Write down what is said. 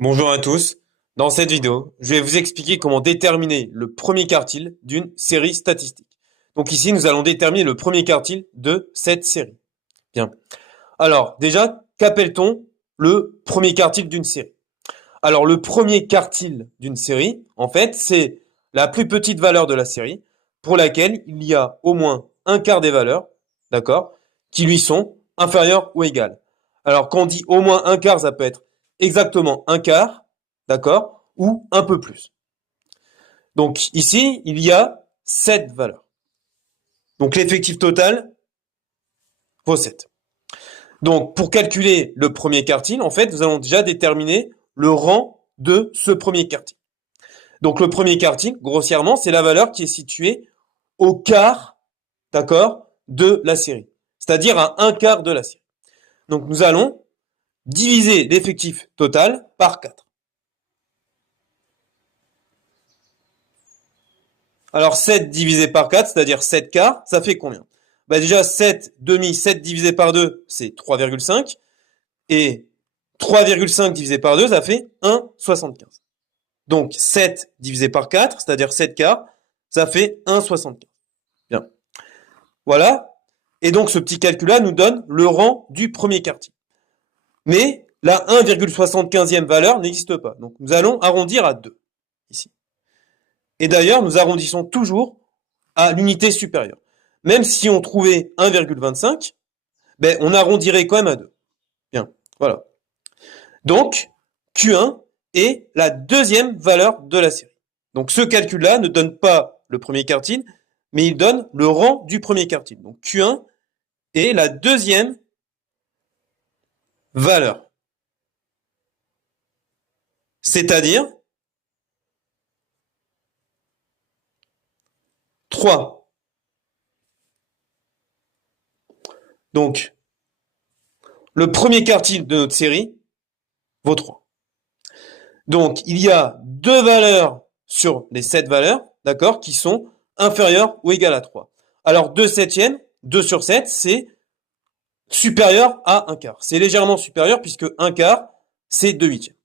Bonjour à tous. Dans cette vidéo, je vais vous expliquer comment déterminer le premier quartile d'une série statistique. Donc ici, nous allons déterminer le premier quartile de cette série. Bien. Alors, déjà, qu'appelle-t-on le premier quartile d'une série? Alors, le premier quartile d'une série, en fait, c'est la plus petite valeur de la série pour laquelle il y a au moins un quart des valeurs, d'accord, qui lui sont inférieures ou égales. Alors, quand on dit au moins un quart, ça peut être exactement un quart, d'accord, ou un peu plus. Donc ici, il y a 7 valeurs. Donc l'effectif total vaut 7. Donc pour calculer le premier quartile, en fait, nous allons déjà déterminer le rang de ce premier quartile. Donc le premier quartile, grossièrement, c'est la valeur qui est située au quart, d'accord, de la série. C'est-à-dire à un quart de la série. Donc nous allons diviser l'effectif total par 4. Alors 7 divisé par 4, c'est-à-dire 7 quarts, ça fait combien? Bah déjà 7 demi, 7 divisé par 2, c'est 3,5. Et 3,5 divisé par 2, ça fait 1,75. Donc 7 divisé par 4, c'est-à-dire 7 quarts, ça fait 1,75. Bien. Voilà. Et donc ce petit calcul-là nous donne le rang du premier quartile. Mais la 1,75e valeur n'existe pas. Donc nous allons arrondir à 2 ici. Et d'ailleurs, nous arrondissons toujours à l'unité supérieure. Même si on trouvait 1,25, ben, on arrondirait quand même à 2. Bien, voilà. Donc, Q1 est la deuxième valeur de la série. Donc ce calcul-là ne donne pas le premier quartile, mais il donne le rang du premier quartile. Donc Q1 est la deuxième valeur. C'est-à-dire 3. Donc, le premier quartile de notre série vaut 3. Donc, il y a deux valeurs sur les 7 valeurs, d'accord, qui sont inférieures ou égales à 3. Alors, 2 septièmes, 2 sur 7, c'est supérieur à 1 quart. C'est légèrement supérieur puisque 1 quart, c'est 2 huitièmes.